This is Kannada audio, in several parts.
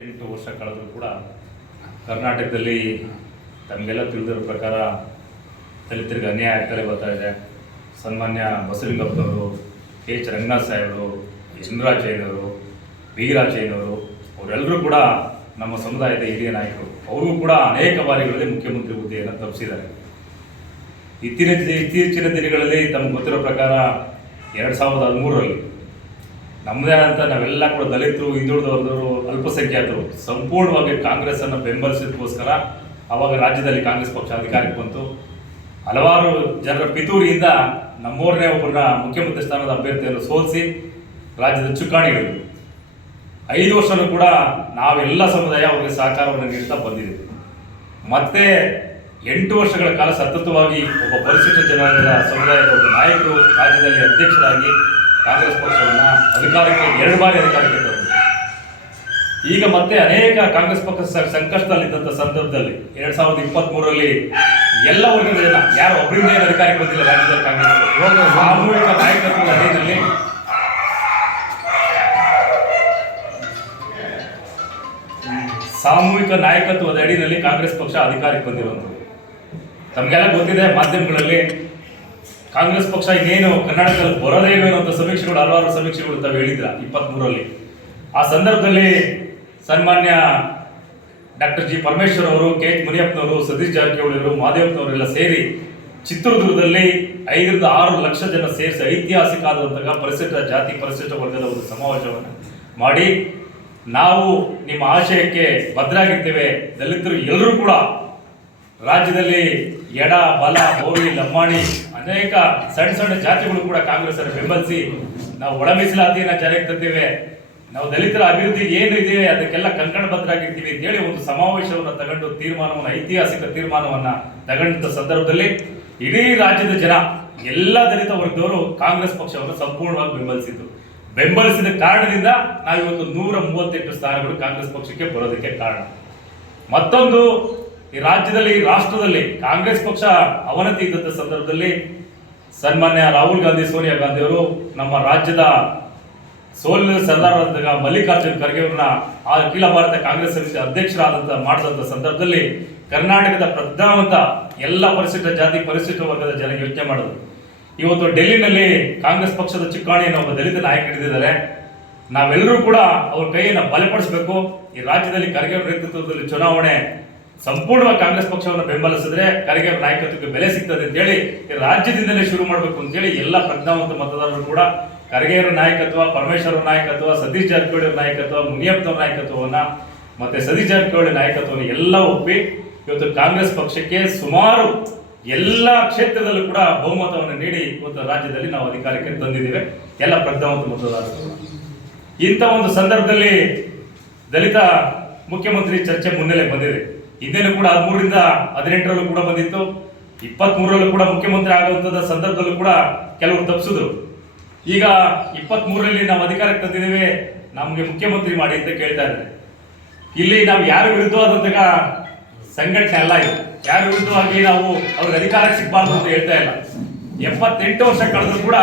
ಎಂಟು ವರ್ಷ ಕಳೆದರೂ ಕೂಡ ಕರ್ನಾಟಕದಲ್ಲಿ ತಮಗೆಲ್ಲ ತಿಳಿದಿರೋ ಪ್ರಕಾರ ದಲಿತರಿಗೆ ಅನ್ಯಾಯ ಆಗ್ತಲೇ ಬರ್ತಾ ಇದೆ. ಸನ್ಮಾನ್ಯ ಬಸವಲಿಂಗಪ್ಪನವರು ಕೆ ಎಚ್ ರಂಗನಾಥ್ ಸಾಹೇಬರು ಚಂದ್ರಾಚಯ್ಯನವರು ವೀರಾಚಯ್ಯನವರು ಅವರೆಲ್ಲರೂ ಕೂಡ ನಮ್ಮ ಸಮುದಾಯದ ಹಿರಿಯ ನಾಯಕರು ಅವರು ಕೂಡ ಅನೇಕ ಬಾರಿಗಳಲ್ಲಿ ಮುಖ್ಯಮಂತ್ರಿ ಹುದ್ದೆಯನ್ನು ತಪ್ಪಿಸಿದ್ದಾರೆ ಇತ್ತೀಚಿನ ಇತ್ತೀಚಿನ ದಿನಗಳಲ್ಲಿ ತಮ್ಗೆ ಗೊತ್ತಿರೋ ಪ್ರಕಾರ ಎರಡು ಸಾವಿರದ ಹದಿಮೂರರಲ್ಲಿ ನಮ್ಮದೇ ಆದಂಥ ನಾವೆಲ್ಲ ಕೂಡ ದಲಿತರು ಹಿಂದುಳಿದವರು ಅಲ್ಪಸಂಖ್ಯಾತರು, ಸಂಪೂರ್ಣವಾಗಿ ಕಾಂಗ್ರೆಸ್ ಅನ್ನು ಬೆಂಬಲಿಸಿದಕ್ಕೋಸ್ಕರ ಅವಾಗ ರಾಜ್ಯದಲ್ಲಿ ಕಾಂಗ್ರೆಸ್ ಪಕ್ಷ ಅಧಿಕಾರಕ್ಕೆ ಬಂತು. ಹಲವಾರು ಜನರ ಪಿತೂರಿಯಿಂದ ನಮ್ಮೂರನೇ ಒಬ್ಬರನ್ನ ಮುಖ್ಯಮಂತ್ರಿ ಸ್ಥಾನದ ಅಭ್ಯರ್ಥಿಯನ್ನು ಸೋಲಿಸಿ ರಾಜ್ಯದ ಚುಕ್ಕಾಣಿಗಳು ಐದು ವರ್ಷನೂ ಕೂಡ ನಾವೆಲ್ಲ ಸಮುದಾಯ ಅವರಿಗೆ ಸಹಕಾರವನ್ನು ನೀಡ್ತಾ ಬಂದಿದೆ. ಮತ್ತೆ ಎಂಟು ವರ್ಷಗಳ ಕಾಲ ಸತತವಾಗಿ ಒಬ್ಬ ಪರಿಶಿಷ್ಟ ಜನಾಂಗದ ಸಮುದಾಯದ ಒಬ್ಬ ನಾಯಕರು ರಾಜ್ಯದಲ್ಲಿ ಅಧ್ಯಕ್ಷರಾಗಿ ಕಾಂಗ್ರೆಸ್ ಪಕ್ಷವನ್ನು ಅಧಿಕಾರಕ್ಕೆ ಎರಡು ಬಾರಿ ಅಧಿಕಾರಕ್ಕೆ ತಂದರು ಈಗ ಮತ್ತೆ ಅನೇಕ ಕಾಂಗ್ರೆಸ್ ಪಕ್ಷ ಸಂಕಷ್ಟದಲ್ಲಿದ್ದಂಥ ಸಂದರ್ಭದಲ್ಲಿ ಎರಡ್ ಸಾವಿರದ ಇಪ್ಪತ್ತ್ ಮೂರರಲ್ಲಿ ಎಲ್ಲ ವರ್ಗದ ಜನ ಯಾರು ಒಬ್ಬರಿಂದ ಏನು ಅಧಿಕಾರಕ್ಕೆ ಬಂದಿಲ್ಲ ರಾಜ್ಯದಲ್ಲಿ ಕಾಂಗ್ರೆಸ್ ಸಾಮೂಹಿಕ ನಾಯಕತ್ವದ ಅಧೀನದಲ್ಲಿ ಸಾಮೂಹಿಕ ನಾಯಕತ್ವದ ಅಡಿಯಲ್ಲಿ ಕಾಂಗ್ರೆಸ್ ಪಕ್ಷ ಅಧಿಕಾರಕ್ಕೆ ಬಂದಿರುವಂಥದ್ದು. ತಮಗೆಲ್ಲ ಗೊತ್ತಿದೆ ಮಾಧ್ಯಮಗಳಲ್ಲಿ ಕಾಂಗ್ರೆಸ್ ಪಕ್ಷ ಇನ್ನೇನು ಕರ್ನಾಟಕದಲ್ಲಿ ಬರೋದೇ ಇಲ್ಲ ಅನ್ನೋ ಸಮೀಕ್ಷೆಗಳು, ಹಲವಾರು ಸಮೀಕ್ಷೆಗಳು ತಾವು ಹೇಳಿದ್ರ ಇಪ್ಪತ್ಮೂರರಲ್ಲಿ. ಆ ಸಂದರ್ಭದಲ್ಲಿ ಸನ್ಮಾನ್ಯ ಡಾಕ್ಟರ್ ಜಿ ಪರಮೇಶ್ವರ್ ಅವರು, ಕೆ ಎಚ್ ಮುನಿಯಪ್ಪನವರು, ಸತೀಶ್ ಜಾರಕಿಹೊಳಿ ಅವರು, ಮಾದೇವಪ್ಪನವರೆಲ್ಲ ಸೇರಿ ಚಿತ್ರದುರ್ಗದಲ್ಲಿ ಐದರಿಂದ ಆರು ಲಕ್ಷ ಜನ ಸೇರಿಸಿ ಐತಿಹಾಸಿಕ ಆದಂತಹ ಪರಿಶಿಷ್ಟ ಜಾತಿ, ಪರಿಶಿಷ್ಟ ವರ್ಗದ ಒಂದು ಸಮಾವೇಶವನ್ನು ಮಾಡಿ ನಾವು ನಿಮ್ಮ ಆಶಯಕ್ಕೆ ಭದ್ರಾಗಿರ್ತೇವೆ ದಲಿತರು ಎಲ್ಲರೂ ಕೂಡ ರಾಜ್ಯದಲ್ಲಿ ಎಡ, ಬಲ, ಗೌರಿ, ಲಂಬಾಣಿ ಅನೇಕ ಸಣ್ಣ ಸಣ್ಣ ಜಾತಿಗಳು ಕೂಡ ಕಾಂಗ್ರೆಸ್ ಅನ್ನು ಬೆಂಬಲಿಸಿ ನಾವು ಒಳ ಮೀಸಲಾತಿಯನ್ನ ಜಾರಿಗೆ ತಂದಿವೆ. ನಾವು ದಲಿತರ ಅಭಿವೃದ್ಧಿ ಏನು ಇದೆ, ಅದಕ್ಕೆಲ್ಲ ಕಂಕಣಬದ್ಧರಾಗಿರ್ತೀವಿ ಅಂತೇಳಿ ಒಂದು ಸಮಾವೇಶವನ್ನು ತಗೊಂಡು ತೀರ್ಮಾನವನ್ನು, ಐತಿಹಾಸಿಕ ತೀರ್ಮಾನವನ್ನ ತಗೊಂಡ ಸಂದರ್ಭದಲ್ಲಿ ಇಡೀ ರಾಜ್ಯದ ಜನ, ಎಲ್ಲ ದಲಿತ ವರ್ಗದವರು ಕಾಂಗ್ರೆಸ್ ಪಕ್ಷವನ್ನು ಸಂಪೂರ್ಣವಾಗಿ ಬೆಂಬಲಿಸಿದ್ರು ಬೆಂಬಲಿಸಿದ ಕಾರಣದಿಂದ ನಾವಿವತ್ತು ನೂರ ಮೂವತ್ತೆಂಟು ಸ್ಥಾನಗಳು ಕಾಂಗ್ರೆಸ್ ಪಕ್ಷಕ್ಕೆ ಬರೋದಕ್ಕೆ ಕಾರಣ. ಮತ್ತೊಂದು ಈ ರಾಜ್ಯದಲ್ಲಿ ರಾಷ್ಟ್ರದಲ್ಲಿ ಕಾಂಗ್ರೆಸ್ ಪಕ್ಷ ಅವನತಿ ಇದ್ದಂಥ ಸಂದರ್ಭದಲ್ಲಿ ಸನ್ಮಾನ್ಯ ರಾಹುಲ್ ಗಾಂಧಿ, ಸೋನಿಯಾ ಗಾಂಧಿ ಅವರು ನಮ್ಮ ರಾಜ್ಯದ ಸೋಲಿನ ಸರ್ದಾರ ಮಲ್ಲಿಕಾರ್ಜುನ್ ಖರ್ಗೆ ಅವರನ್ನ ಅಖಿಲ ಭಾರತ ಕಾಂಗ್ರೆಸ್ ಸಮಿತಿ ಅಧ್ಯಕ್ಷರಾದಂಥ ಮಾಡಿದಂತ ಸಂದರ್ಭದಲ್ಲಿ ಕರ್ನಾಟಕದ ಪ್ರಜ್ಞಾವಂತ ಎಲ್ಲ ಪರಿಶಿಷ್ಟ ಜಾತಿ, ಪರಿಶಿಷ್ಟ ವರ್ಗದ ಜನ ಯೋಚನೆ ಮಾಡಿದ್ರು. ಇವತ್ತು ಡೆಲ್ಲಿನಲ್ಲಿ ಕಾಂಗ್ರೆಸ್ ಪಕ್ಷದ ಚುಕ್ಕಾಣಿಯನ್ನು ಒಬ್ಬ ದಲಿತ ನಾಯಕ ಹಿಡಿದಿದ್ದಾರೆ. ನಾವೆಲ್ಲರೂ ಕೂಡ ಅವ್ರ ಕೈಯನ್ನು ಬಲಪಡಿಸಬೇಕು. ಈ ರಾಜ್ಯದಲ್ಲಿ ಖರ್ಗೆ ನೇತೃತ್ವದಲ್ಲಿ ಚುನಾವಣೆ ಸಂಪೂರ್ಣವಾಗಿ ಕಾಂಗ್ರೆಸ್ ಪಕ್ಷವನ್ನು ಬೆಂಬಲಿಸಿದ್ರೆ ಖರ್ಗೆ ನಾಯಕತ್ವಕ್ಕೆ ಬೆಲೆ ಸಿಗ್ತದೆ ಅಂತ ಹೇಳಿ ರಾಜ್ಯದಿಂದಲೇ ಶುರು ಮಾಡಬೇಕು ಅಂತ ಹೇಳಿ ಎಲ್ಲ ಪ್ರಜ್ಞಾವಂತ ಮತದಾರರು ಕೂಡ ಖರ್ಗೆಯವರ ನಾಯಕತ್ವ, ಪರಮೇಶ್ವರ ನಾಯಕತ್ವ, ಸತೀಶ್ ಜಾರಕಿಹೊಳಿ ನಾಯಕತ್ವ ಮುನಿಯಪ್ಪನವ್ರ ನಾಯಕತ್ವವನ್ನ ಮತ್ತೆ ಸತೀಶ್ ಜಾರಕಿಹೊಳಿ ನಾಯಕತ್ವವನ್ನು ಎಲ್ಲ ಒಪ್ಪಿ ಇವತ್ತು ಕಾಂಗ್ರೆಸ್ ಪಕ್ಷಕ್ಕೆ ಸುಮಾರು ಎಲ್ಲ ಕ್ಷೇತ್ರದಲ್ಲೂ ಕೂಡ ಬಹುಮತವನ್ನು ನೀಡಿ ಇವತ್ತು ರಾಜ್ಯದಲ್ಲಿ ನಾವು ಅಧಿಕಾರಕ್ಕೆ ತಂದಿದ್ದೇವೆ. ಎಲ್ಲ ಪ್ರಜ್ಞಾವಂತ ಮತದಾರರು ಇಂಥ ಒಂದು ಸಂದರ್ಭದಲ್ಲಿ ದಲಿತ ಮುಖ್ಯಮಂತ್ರಿ ಚರ್ಚೆ ಮುನ್ನೆಲೆ ಬಂದಿದೆ. ಹಿಂದೆನೂ ಕೂಡ ಹದಿಮೂರರಿಂದ ಹದಿನೆಂಟರಲ್ಲೂ ಕೂಡ ಬಂದಿತ್ತು. ಇಪ್ಪತ್ತ್ ಮೂರರಲ್ಲೂ ಕೂಡ ಮುಖ್ಯಮಂತ್ರಿ ಆಗುವಂಥದ್ದು ಸಂದರ್ಭದಲ್ಲೂ ಕೂಡ ಕೆಲವರು ತಪ್ಪಿಸಿದ್ರು. ಈಗ ಇಪ್ಪತ್ತ್ ಮೂರರಲ್ಲಿ ನಾವು ಅಧಿಕಾರಕ್ಕೆ ತಂದಿದ್ದೇವೆ, ನಮಗೆ ಮುಖ್ಯಮಂತ್ರಿ ಮಾಡಿ ಅಂತ ಕೇಳ್ತಾ ಇದ್ದಾರೆ. ಇಲ್ಲಿ ನಾವು ಯಾರ ವಿರುದ್ಧವಾದಂತಹ ಸಂಘಟನೆ ಅಲ್ಲ ಇದು. ಯಾರ ವಿರುದ್ಧವಾಗಿ ನಾವು ಅವ್ರಿಗೆ ಅಧಿಕಾರ ಸಿಗಬಾರ್ದು ಅಂತ ಹೇಳ್ತಾ ಇಲ್ಲ. ಎಪ್ಪತ್ತೆಂಟು ವರ್ಷ ಕಳೆದ್ರು ಕೂಡ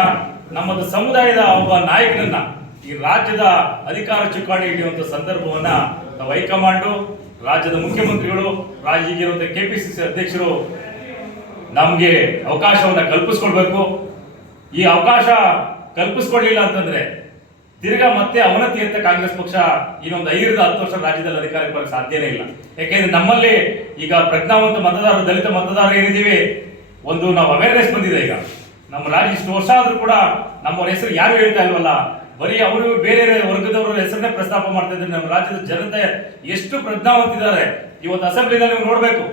ನಮ್ಮದು ಸಮುದಾಯದ ಒಬ್ಬ ನಾಯಕನನ್ನ ಈ ರಾಜ್ಯದ ಅಧಿಕಾರ ಚುಕ್ಕಾಣಿ ಹಿಡಿಯುವಂತ ಸಂದರ್ಭವನ್ನ ನಾವು ಹೈಕಮಾಂಡು ರಾಜ್ಯದ ಮುಖ್ಯಮಂತ್ರಿಗಳು ಈಗಿರುವಂಥ ಕೆ ಪಿ ಸಿ ಸಿ ಅಧ್ಯಕ್ಷರು ನಮಗೆ ಅವಕಾಶವನ್ನು ಕಲ್ಪಿಸ್ಕೊಳ್ಬೇಕು. ಈ ಅವಕಾಶ ಕಲ್ಪಿಸ್ಕೊಡ್ಲಿಲ್ಲ ಅಂತಂದ್ರೆ ತಿರ್ಗಾ ಮತ್ತೆ ಅವನತಿ ಅಂತ ಕಾಂಗ್ರೆಸ್ ಪಕ್ಷ ಇನ್ನೊಂದು ಐದರಿಂದ ಹತ್ತು ವರ್ಷ ರಾಜ್ಯದಲ್ಲಿ ಅಧಿಕಾರಕ್ಕೆ ಬರಕ್ಕೆ ಸಾಧ್ಯನೇ ಇಲ್ಲ. ಯಾಕೆಂದ್ರೆ ನಮ್ಮಲ್ಲಿ ಈಗ ಪ್ರಜ್ಞಾವಂತ ಮತದಾರರು, ದಲಿತ ಮತದಾರರು ಏನಿದ್ದೀವಿ? ಒಂದು ನಾವು ಅವೇರ್ನೆಸ್ ಬಂದಿದೆ ಈಗ. ನಮ್ಮ ರಾಜ್ಯ ಇಷ್ಟು ವರ್ಷ ಆದ್ರೂ ಕೂಡ ನಮ್ಮ ಹೆಸರು ಯಾರು ಹೇಳ್ತಾ ಇಲ್ವಲ್ಲ? ಬರೀ ಅವರು ಬೇರೆ ವರ್ಗದವರ ಹೆಸರನ್ನೇ ಪ್ರಸ್ತಾಪ ಮಾಡ್ತಾ ಇದ್ದಾರೆ. ನಮ್ಮ ರಾಜ್ಯದ ಜನತೆ ಎಷ್ಟು ಪ್ರಜ್ಞಾವಂತಿದ್ದಾರೆ. ಇವತ್ತು ಅಸೆಂಬ್ಲಿನಲ್ಲಿ ನೀವು ನೋಡಬೇಕು.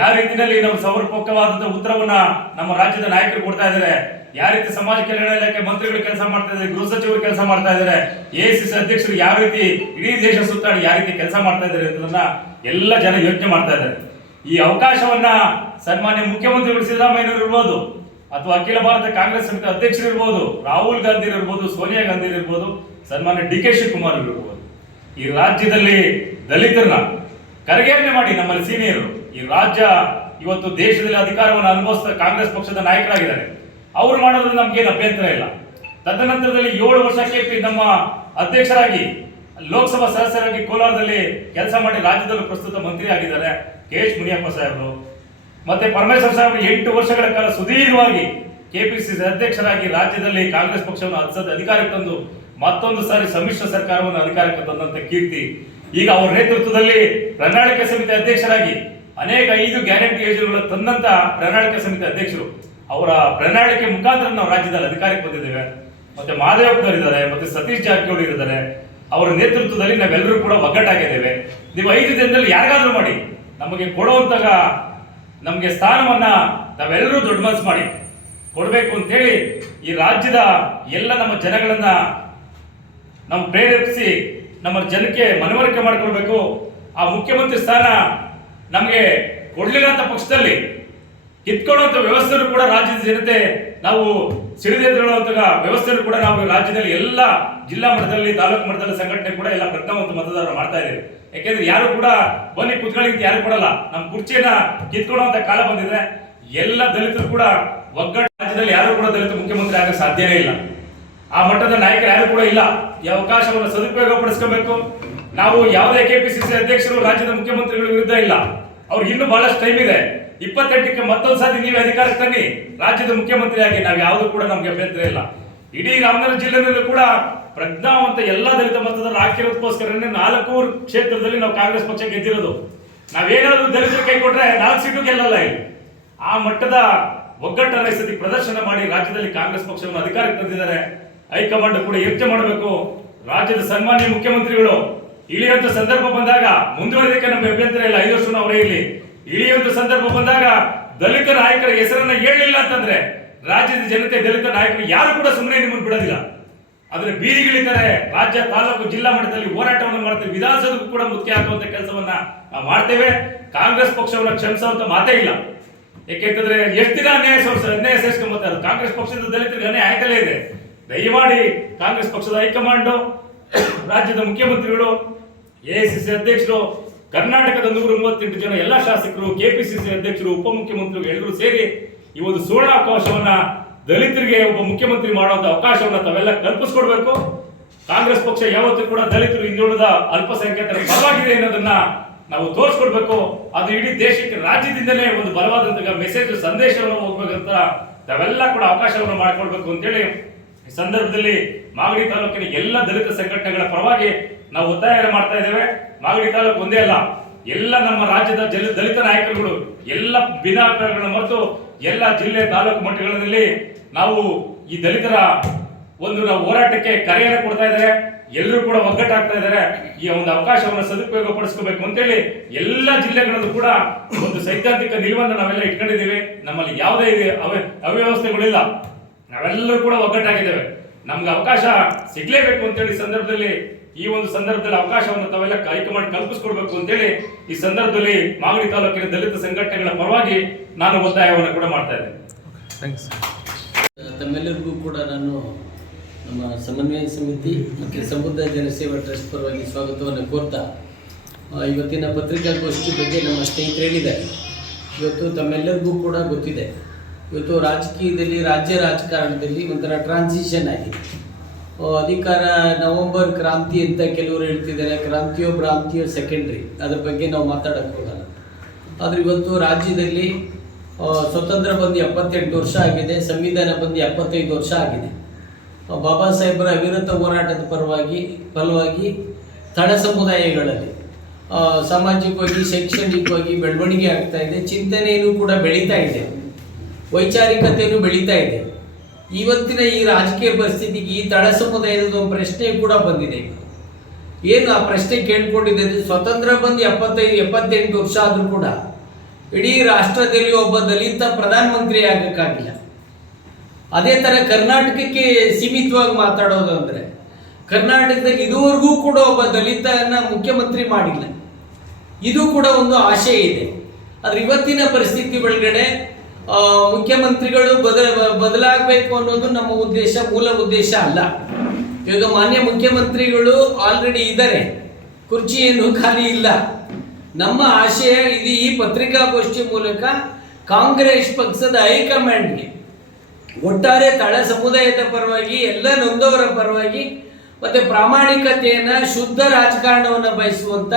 ಯಾವ ರೀತಿಯಲ್ಲಿ ನಮ್ಮ ಸಮರ್ಪಕವಾದಂತಹ ಉತ್ತರವನ್ನ ನಮ್ಮ ರಾಜ್ಯದ ನಾಯಕರು ಕೊಡ್ತಾ ಇದ್ದಾರೆ. ಯಾವ ರೀತಿ ಸಮಾಜ ಕಲ್ಯಾಣ ಇಲಾಖೆ ಮಂತ್ರಿಗಳು ಕೆಲಸ ಮಾಡ್ತಾ ಇದ್ದಾರೆ, ಗೃಹ ಸಚಿವರು ಕೆಲಸ ಮಾಡ್ತಾ ಇದ್ದಾರೆ ಎಸಿಸಿ ಅಧ್ಯಕ್ಷರು ಯಾವ ರೀತಿ ಇಡೀ ದೇಶ ಸುತ್ತಾಡಿ ಯಾವ ರೀತಿ ಕೆಲಸ ಮಾಡ್ತಾ ಇದ್ದಾರೆ ಅನ್ನೋದನ್ನ ಎಲ್ಲ ಜನ ಯೋಚನೆ ಮಾಡ್ತಾ ಇದ್ದಾರೆ. ಈ ಅವಕಾಶವನ್ನ ಸನ್ಮಾನ್ಯ ಮುಖ್ಯಮಂತ್ರಿಗಳು ಸಿದ್ದರಾಮಯ್ಯನವರು ಇರ್ಬೋದು. ಅಥವಾ ಅಖಿಲ ಭಾರತ ಕಾಂಗ್ರೆಸ್ ಸಮಿತಿ ಅಧ್ಯಕ್ಷರು ಇರ್ಬೋದು ರಾಹುಲ್ ಗಾಂಧಿ ಇರ್ಬೋದು ಸೋನಿಯಾ ಗಾಂಧಿ ಇರ್ಬೋದು ಸನ್ಮಾನ್ಯ ಡಿ ಕೆ ಶಿವಕುಮಾರ್ ಇರ್ಬೋದು. ಈ ರಾಜ್ಯದಲ್ಲಿ ದಲಿತರನ್ನ ಕರಗೇರಣೆ ಮಾಡಿ ನಮ್ಮಲ್ಲಿ ಸೀನಿಯರು. ಈ ರಾಜ್ಯ ಇವತ್ತು ದೇಶದಲ್ಲಿ ಅಧಿಕಾರವನ್ನು ಅನುಭವಿಸಿದ ಕಾಂಗ್ರೆಸ್ ಪಕ್ಷದ ನಾಯಕರಾಗಿದ್ದಾರೆ. ಅವ್ರು ಮಾಡೋದ್ರಲ್ಲಿ ನಮ್ಗೇನು ಅಭ್ಯಂತರ ಇಲ್ಲ. ತದನಂತರದಲ್ಲಿ ಏಳು ವರ್ಷಕ್ಕೆ ಪಿ- ನಮ್ಮ ಅಧ್ಯಕ್ಷರಾಗಿ, ಲೋಕಸಭಾ ಸದಸ್ಯರಾಗಿ ಕೋಲಾರದಲ್ಲಿ ಕೆಲಸ ಮಾಡಿ ರಾಜ್ಯದಲ್ಲೂ ಪ್ರಸ್ತುತ ಮಂತ್ರಿ ಆಗಿದ್ದಾರೆ ಕೆ ಎಚ್ ಮುನಿಯಪ್ಪ ಸಾಹೇಬರು. ಮತ್ತೆ ಪರಮೇಶ್ವರ್ ಸಾಹೇಬರು ಎಂಟು ವರ್ಷಗಳ ಕಾಲ ಸುದೀರ್ಘವಾಗಿ ಕೆಪಿಸಿಸಿ ಅಧ್ಯಕ್ಷರಾಗಿ ರಾಜ್ಯದಲ್ಲಿ ಕಾಂಗ್ರೆಸ್ ಪಕ್ಷವನ್ನು ಅಧಿಸ ಅಧಿಕಾರಕ್ಕೆ ತಂದು ಮತ್ತೊಂದು ಸಾರಿ ಸಮ್ಮಿಶ್ರ ಸರ್ಕಾರವನ್ನು ಅಧಿಕಾರಕ್ಕೆ ತಂದಂತ ಕೀರ್ತಿ. ಈಗ ಅವರ ನೇತೃತ್ವದಲ್ಲಿ ಪ್ರಣಾಳಿಕೆ ಸಮಿತಿ ಅಧ್ಯಕ್ಷರಾಗಿ ಅನೇಕ ಐದು ಗ್ಯಾರಂಟಿ ಯೋಜನೆಗಳು ತಂದಂತ ಪ್ರಣಾಳಿಕೆ ಸಮಿತಿ ಅಧ್ಯಕ್ಷರು. ಅವರ ಪ್ರಣಾಳಿಕೆ ಮುಖಾಂತರ ನಾವು ರಾಜ್ಯದಲ್ಲಿ ಅಧಿಕಾರಕ್ಕೆ ಬಂದಿದ್ದೇವೆ. ಮತ್ತೆ ಮಾದೇವಪ್ಪನವರು ಇದ್ದಾರೆ, ಮತ್ತೆ ಸತೀಶ್ ಜಾರಕಿಹೊಳಿ ಇದ್ದಾರೆ. ಅವರ ನೇತೃತ್ವದಲ್ಲಿ ನಾವೆಲ್ಲರೂ ಕೂಡ ಒಗ್ಗಟ್ಟಾಗಿದ್ದೇವೆ. ನೀವು ಐದು ದಿನದಲ್ಲಿ ಯಾರಿಗಾದ್ರೂ ಮಾಡಿ, ನಮಗೆ ಕೊಡುವಂತಹ ನಮಗೆ ಸ್ಥಾನವನ್ನ ನಾವೆಲ್ಲರೂ ದೊಡ್ಡ ಮನಸ್ಸು ಮಾಡಿ ಕೊಡಬೇಕು ಅಂತೇಳಿ ಈ ರಾಜ್ಯದ ಎಲ್ಲ ನಮ್ಮ ಜನಗಳನ್ನ ನಾವು ಪ್ರೇರೇಪಿಸಿ ನಮ್ಮ ಜನಕ್ಕೆ ಮನವರಿಕೆ ಮಾಡಿಕೊಳ್ಬೇಕು. ಆ ಮುಖ್ಯಮಂತ್ರಿ ಸ್ಥಾನ ನಮಗೆ ಕೊಡಲಿಲ್ಲ ಅಂತ ಪಕ್ಷದಲ್ಲಿ ಕಿತ್ಕೊಳ್ಳುವಂಥ ವ್ಯವಸ್ಥೆಯನ್ನು ಕೂಡ ರಾಜ್ಯದ ಜನತೆ ನಾವು ಸಿಡಿದೆದ್ದೇಳುವಂತ ವ್ಯವಸ್ಥೆಯನ್ನು ಕೂಡ ನಾವು ರಾಜ್ಯದಲ್ಲಿ ಎಲ್ಲ ಜಿಲ್ಲಾ ಮಟ್ಟದಲ್ಲಿ, ತಾಲೂಕು ಮಟ್ಟದಲ್ಲಿ ಸಂಘಟನೆ ಕೂಡ ಎಲ್ಲ ಪ್ರಜ್ಞಾವಂತ ಮತದಾರರು ಮಾಡ್ತಾ ಇದ್ದೇವೆ. ಯಾಕೆಂದ್ರೆ ಯಾರು ಕೂಡ ಬನ್ನಿ ಕುತ್ಕೊಳ್ಳಿ ಯಾರು ಕೊಡಲ್ಲ. ನಮ್ಮ ಕುರ್ಚಿಯನ್ನ ಕಿತ್ಕೊಳ್ಳುವಂತ ಕಾಲ ಬಂದಿದೆ. ಎಲ್ಲ ದಲಿತರು ಕೂಡ ಒಗ್ಗಟ್ಟು ರಾಜ್ಯದಲ್ಲಿ ಯಾರು ಕೂಡ ದಲಿತ ಮುಖ್ಯಮಂತ್ರಿ ಆಗಕ್ಕೆ ಸಾಧ್ಯನೇ ಇಲ್ಲ. ಆ ಮಟ್ಟದ ನಾಯಕರು ಯಾರು ಕೂಡ ಇಲ್ಲ. ಈ ಅವಕಾಶವನ್ನು ಸದುಪಯೋಗ ಪಡಿಸ್ಕೋಬೇಕು. ನಾವು ಯಾವುದೇ ಕೆಪಿಸಿಸಿ ಅಧ್ಯಕ್ಷರು ರಾಜ್ಯದ ಮುಖ್ಯಮಂತ್ರಿಗಳ ವಿರುದ್ಧ ಇಲ್ಲ. ಅವ್ರಿಗೆ ಇನ್ನೂ ಬಹಳಷ್ಟು ಟೈಮ್ ಇದೆ. ಇಪ್ಪತ್ತೆಂಟಕ್ಕೆ ಮತ್ತೊಂದು ಸಾರಿ ನೀವೇ ಅಧಿಕಾರಕ್ಕೆ ತನ್ನಿ. ರಾಜ್ಯದ ಮುಖ್ಯಮಂತ್ರಿಯಾಗಿ ನಾವು ಯಾವುದು ಕೂಡ ನಮ್ಗೆ ಅಭ್ಯಂತರ ಇಲ್ಲ. ಇಡೀ ರಾಮನಗರ ಜಿಲ್ಲೆಯಲ್ಲೂ ಕೂಡ ಪ್ರಜ್ಞಾವಂತ ಎಲ್ಲ ದಲಿತ ಮತದಾರರು ಹಾಕಿರೋದಕ್ಕೋಸ್ಕರನೇ ನಾಲ್ಕು ಕ್ಷೇತ್ರದಲ್ಲಿ ನಾವು ಕಾಂಗ್ರೆಸ್ ಪಕ್ಷ ಗೆದ್ದಿರೋದು. ನಾವೇನಾದ್ರೂ ದಲಿತರು ಕೈ ಕೊಟ್ರೆ ನಾಲ್ಕು ಸೀಟು ಗೆಲ್ಲಲ್ಲ ಇಲ್ಲಿ. ಆ ಮಟ್ಟದ ಒಗ್ಗಟ್ಟನ್ನ ಈ ಸತಿ ಪ್ರದರ್ಶನ ಮಾಡಿ ರಾಜ್ಯದಲ್ಲಿ ಕಾಂಗ್ರೆಸ್ ಪಕ್ಷವನ್ನು ಅಧಿಕಾರಕ್ಕೆ ತಂದಿದ್ದಾರೆ. ಹೈಕಮಾಂಡ್ ಕೂಡ ಯೋಚನೆ ಮಾಡಬೇಕು. ರಾಜ್ಯದ ಸನ್ಮಾನ್ಯ ಮುಖ್ಯಮಂತ್ರಿಗಳು, ಇಳಿಯುವಂತ ಸಂದರ್ಭ ಬಂದಾಗ ಮುಂದುವರಿದಕ್ಕೆ ನಮ್ಮ ಅಭ್ಯಂತರ ಇಲ್ಲ, ಐದು ವರ್ಷ ಅವರೇ ಇಲ್ಲಿ. ಇಳಿಯುವಂತ ಸಂದರ್ಭ ಬಂದಾಗ ದಲಿತ ನಾಯಕರ ಹೆಸರನ್ನ ಹೇಳಲಿಲ್ಲ ಅಂತಂದ್ರೆ ರಾಜ್ಯದ ಜನತೆ ದಲಿತ ನಾಯಕರು ಯಾರು ಕೂಡ ಸುಮ್ಮನೆ ನಿಮ್ಮನ್ನು ಬಿಡೋದಿಲ್ಲ. ಆದ್ರೆ ಬೀದಿಗಿಳಿತಾರೆ ರಾಜ್ಯ ತಾಲೂಕು ಜಿಲ್ಲಾ ಮಟ್ಟದಲ್ಲಿ ಹೋರಾಟವನ್ನು ಮಾಡ್ತೇವೆ ವಿಧಾನಸೌಧಕ್ಕೂ ಕೂಡ ಮುಖ್ಯ ಹಾಕುವಂತ ಕೆಲಸವನ್ನ ನಾವು ಮಾಡ್ತೇವೆ. ಕಾಂಗ್ರೆಸ್ ಪಕ್ಷವನ್ನು ಕ್ಷಮಿಸುವಂತ ಮಾತೇ ಇಲ್ಲ. ಯಾಕೆಂತಂದ್ರೆ ಎಷ್ಟು ದಿನ ಅನ್ಯಾಯ ಅನ್ಯಾಯ ಸಹಿಸ್ಕೊಂಬತ್ತಾರೆ ಕಾಂಗ್ರೆಸ್ ಪಕ್ಷದ ದಲಿತರಿಗೆ ಅನ್ಯಾಯ ಆಯ್ತಲೇ ಇದೆ. ದಯಮಾಡಿ ಕಾಂಗ್ರೆಸ್ ಪಕ್ಷದ ಹೈಕಮಾಂಡ್, ರಾಜ್ಯದ ಮುಖ್ಯಮಂತ್ರಿಗಳು ಎಐಸಿಸಿ ಅಧ್ಯಕ್ಷರು, ಕರ್ನಾಟಕದ ನೂರ ಮೂವತ್ತೆಂಟು ಜನ ಎಲ್ಲ ಶಾಸಕರು ಕೆಪಿಸಿಸಿ ಅಧ್ಯಕ್ಷರು ಉಪಮುಖ್ಯಮಂತ್ರಿಗಳು ಎಲ್ಲರೂ ಸೇರಿ ಈ ಒಂದು ಸುವರ್ಣ ಅವಕಾಶವನ್ನ ದಲಿತರಿಗೆ ಒಬ್ಬ ಮುಖ್ಯಮಂತ್ರಿ ಮಾಡುವಂತ ಅವಕಾಶವನ್ನ ತಾವೆಲ್ಲ ಕಲ್ಪಿಸ್ಕೊಡ್ಬೇಕು. ಕಾಂಗ್ರೆಸ್ ಪಕ್ಷ ಯಾವತ್ತೂ ಕೂಡ ದಲಿತರು ಹಿಂದುಳಿದ ಅಲ್ಪಸಂಖ್ಯಾತರ ಪರವಾಗಿದೆ ಅನ್ನೋದನ್ನ ನಾವು ತೋರಿಸ್ಕೊಡ್ಬೇಕು. ಅದು ಇಡೀ ದೇಶಕ್ಕೆ, ರಾಜ್ಯದಿಂದಲೇ ಒಂದು ಬಲವಾದಂತಹ ಮೆಸೇಜ್ ಸಂದೇಶವನ್ನು ಹೋಗ್ಬೇಕಂತ ತಾವೆಲ್ಲ ಕೂಡ ಅವಕಾಶವನ್ನು ಮಾಡಿಕೊಡ್ಬೇಕು ಅಂತೇಳಿ ಈ ಸಂದರ್ಭದಲ್ಲಿ ಮಾಗಡಿ ತಾಲೂಕಿನ ಎಲ್ಲ ದಲಿತ ಸಂಘಟನೆಗಳ ಪರವಾಗಿ ನಾವು ಒತ್ತಾಯ ಮಾಡ್ತಾ ಇದ್ದೇವೆ. ಮಾಗಡಿ ತಾಲೂಕು ಒಂದೇ ಅಲ್ಲ, ಎಲ್ಲ ನಮ್ಮ ರಾಜ್ಯದ ದಲಿತ ನಾಯಕರುಗಳು ಎಲ್ಲ ಭಿನ್ನಾಭಿಪ್ರಾಯಗಳನ್ನ ಮತ್ತು ಎಲ್ಲ ಜಿಲ್ಲೆ ತಾಲೂಕು ಮಟ್ಟಗಳಲ್ಲಿ ನಾವು ಈ ದಲಿತರ ಒಂದು ನಾವು ಹೋರಾಟಕ್ಕೆ ಕರೆಯನ್ನು ಕೊಡ್ತಾ ಇದ್ದಾರೆ, ಎಲ್ಲರೂ ಕೂಡ ಒಗ್ಗಟ್ಟಾಗ್ತಾ ಇದ್ದಾರೆ. ಈ ಒಂದು ಅವಕಾಶವನ್ನು ಸದುಪಯೋಗ ಪಡಿಸ್ಕೋಬೇಕು ಅಂತೇಳಿ ಎಲ್ಲ ಜಿಲ್ಲೆಗಳಲ್ಲೂ ಕೂಡ ಒಂದು ಸೈದ್ಧಾಂತಿಕ ನಿಲುವನ್ನು ನಾವೆಲ್ಲ ಇಟ್ಕೊಂಡಿದ್ದೀವಿ. ನಮ್ಮಲ್ಲಿ ಯಾವುದೇ ಅವ್ಯವಸ್ಥೆಗಳಿಲ್ಲ. ನಾವೆಲ್ಲರೂ ಕೂಡ ಒಗ್ಗಟ್ಟಾಗಿದ್ದೇವೆ. ನಮ್ಗೆ ಅವಕಾಶ ಸಿಗ್ಲೇಬೇಕು ಅಂತೇಳಿ ಸಂದರ್ಭದಲ್ಲಿ, ಈ ಒಂದು ಸಂದರ್ಭದಲ್ಲಿ ಅವಕಾಶವನ್ನು ತಾವೆಲ್ಲ ಹೈಕಮಾಂಡ್ ಕಲ್ಪಿಸ್ಕೊಡ್ಬೇಕು ಅಂತೇಳಿ ಈ ಸಂದರ್ಭದಲ್ಲಿ ಮಾಗಡಿ ತಾಲೂಕಿನ ದಲಿತ ಸಂಘಟನೆಗಳ ಪರವಾಗಿ ನಾನು ಒತ್ತಾಯವನ್ನು ಕೂಡ ಮಾಡ್ತಾ ಇದ್ದೇನೆ. ತಮ್ಮೆಲ್ಲರಿಗೂ ಕೂಡ ನಾನು ನಮ್ಮ ಸಮನ್ವಯ ಸಮಿತಿ ಮತ್ತು ಸಮುದ್ರ ಜನಸೇವಾ ಟ್ರಸ್ಟ್ ಪರವಾಗಿ ಸ್ವಾಗತವನ್ನು ಕೋರ್ತಾ ಇವತ್ತಿನ ಪತ್ರಿಕಾಗೋಷ್ಠಿ ಬಗ್ಗೆ ನಮ್ಮ ಸ್ನೇಹಿತರು ಹೇಳಿದ್ದಾರೆ. ಇವತ್ತು ತಮ್ಮೆಲ್ಲರಿಗೂ ಕೂಡ ಗೊತ್ತಿದೆ. ಇವತ್ತು ರಾಜಕೀಯದಲ್ಲಿ, ರಾಜ್ಯ ರಾಜಕಾರಣದಲ್ಲಿ ಒಂಥರ ಟ್ರಾನ್ಸಿಷನ್ ಆಗಿದೆ. ಅಧಿಕಾರ ನವೆಂಬರ್ ಕ್ರಾಂತಿ ಅಂತ ಕೆಲವರು ಹೇಳ್ತಿದ್ದಾರೆ. ಕ್ರಾಂತಿಯೋ ಭ್ರಾಂತಿಯೋ ಸೆಕೆಂಡ್ರಿ ಅದ್ರ ಬಗ್ಗೆ ನಾವು ಮಾತಾಡೋಕ್ಕೋಗಲ್ಲ. ಆದರೆ ಇವತ್ತು ರಾಜ್ಯದಲ್ಲಿ ಸ್ವತಂತ್ರ ಬಂದು ಎಪ್ಪತ್ತೆಂಟು ವರ್ಷ ಆಗಿದೆ, ಸಂವಿಧಾನ ಬಂದು ಎಪ್ಪತ್ತೈದು ವರ್ಷ ಆಗಿದೆ. ಬಾಬಾ ಸಾಹೇಬರ ಅವಿರತ ಹೋರಾಟದ ಪರವಾಗಿ ಫಲವಾಗಿ ತಳ ಸಮುದಾಯಗಳಲ್ಲಿ ಸಾಮಾಜಿಕವಾಗಿ, ಶೈಕ್ಷಣಿಕವಾಗಿ ಬೆಳವಣಿಗೆ ಆಗ್ತಾ ಇದೆ, ಚಿಂತನೆಯೂ ಕೂಡ ಬೆಳೀತಾ ಇದೆ, ವೈಚಾರಿಕತೆಯೂ ಬೆಳೀತಾ ಇದೆ. ಇವತ್ತಿನ ಈ ರಾಜಕೀಯ ಪರಿಸ್ಥಿತಿಗೆ ಈ ತಳ ಸಮುದಾಯದ ಒಂದು ಪ್ರಶ್ನೆ ಕೂಡ ಬಂದಿದೆ ಏನು ಆ ಪ್ರಶ್ನೆ ಕೇಳ್ಕೊಂಡಿದೆ ಸ್ವತಂತ್ರ ಬಂದು ಎಪ್ಪತ್ತೈದು, ಎಪ್ಪತ್ತೆಂಟು ವರ್ಷ ಆದರೂ ಕೂಡ ಇಡೀ ರಾಷ್ಟ್ರದಲ್ಲಿ ಒಬ್ಬ ದಲಿತ ಪ್ರಧಾನಮಂತ್ರಿ ಆಗಕ್ಕಾಗಿಲ್ಲ ಅದೇ ಥರ ಕರ್ನಾಟಕಕ್ಕೆ ಸೀಮಿತವಾಗಿ ಮಾತಾಡೋದು ಅಂದರೆ, ಕರ್ನಾಟಕದಲ್ಲಿ ಇದುವರೆಗೂ ಕೂಡ ಒಬ್ಬ ದಲಿತನ ಮುಖ್ಯಮಂತ್ರಿ ಮಾಡಿಲ್ಲ. ಇದು ಕೂಡ ಒಂದು ಆಶೆ ಇದೆ. ಆದರೆ ಇವತ್ತಿನ ಪರಿಸ್ಥಿತಿ ಒಳಗಡೆ ಮುಖ್ಯಮಂತ್ರಿಗಳು ಬದಲ, ಬದಲಾಗಬೇಕು ಅನ್ನೋದು ನಮ್ಮ ಉದ್ದೇಶ, ಮೂಲ ಉದ್ದೇಶ ಅಲ್ಲ. ಇವಾಗ ಮಾನ್ಯ ಮುಖ್ಯಮಂತ್ರಿಗಳು ಆಲ್ರೆಡಿ ಇದ್ದಾರೆ. ಕುರ್ಚಿ ಏನು ಖಾಲಿ ಇಲ್ಲ. ನಮ್ಮ ಆಶಯ ಇದು ಈ ಪತ್ರಿಕಾಗೋಷ್ಠಿ ಮೂಲಕ ಕಾಂಗ್ರೆಸ್ ಪಕ್ಷದ ಹೈಕಮಾಂಡ್ಗೆ. ಒಟ್ಟಾರೆ ತಳ ಸಮುದಾಯದ ಪರವಾಗಿ, ಎಲ್ಲ ನೊಂದವರ ಪರವಾಗಿ, ಮತ್ತೆ ಪ್ರಾಮಾಣಿಕತೆಯನ್ನ, ಶುದ್ಧ ರಾಜಕಾರಣವನ್ನು ಬಯಸುವಂತ,